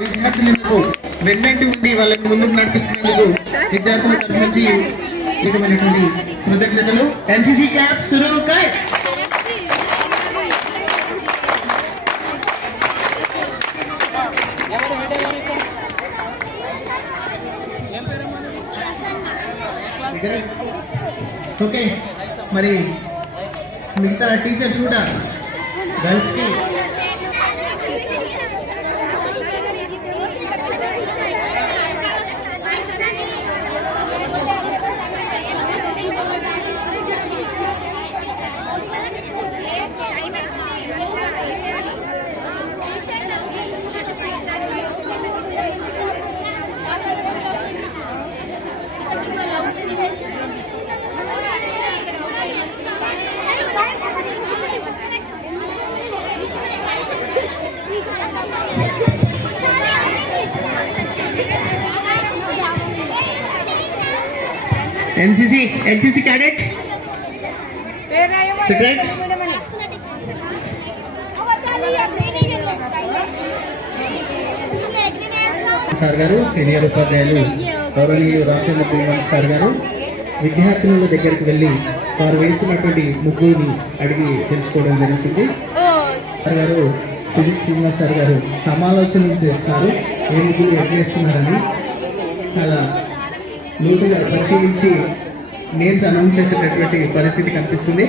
విద్యార్థులకు వెన్నంటి ఉండి వాళ్ళని ముందుకు నడిపిస్తున్నందుకు విద్యార్థుల తరఫు నుంచి విధమైనటువంటి కృతజ్ఞతలు. NCC cap సురువుకాయ్. ఓకే, మరి మిగతా టీచర్స్ కూడా గర్ల్స్ కి ఎన్సీసీ క్యాడెట్ సెక్రెట్ సార్ గారు, సీనియర్ ఉపాధ్యాయులు గౌరవనీయులు రామచంద్ర శ్రీనివాస్ సార్ గారు విద్యార్థుల దగ్గరికి వెళ్ళి వారు వేసినటువంటి ముగ్గురిని అడిగి తెలుసుకోవడం జరుగుతుంది. సార్ గారు ఫిజిక్స్ శ్రీనివాస్ సార్ గారు సమాలోచనలు చేస్తారు, ఏ ముగ్గురు ఎట్లేస్తున్నారని చాలా లోతుగా పరిశీలించి నేమ్స్ అనౌన్స్ చేసేటటువంటి పరిస్థితి కనిపిస్తుంది.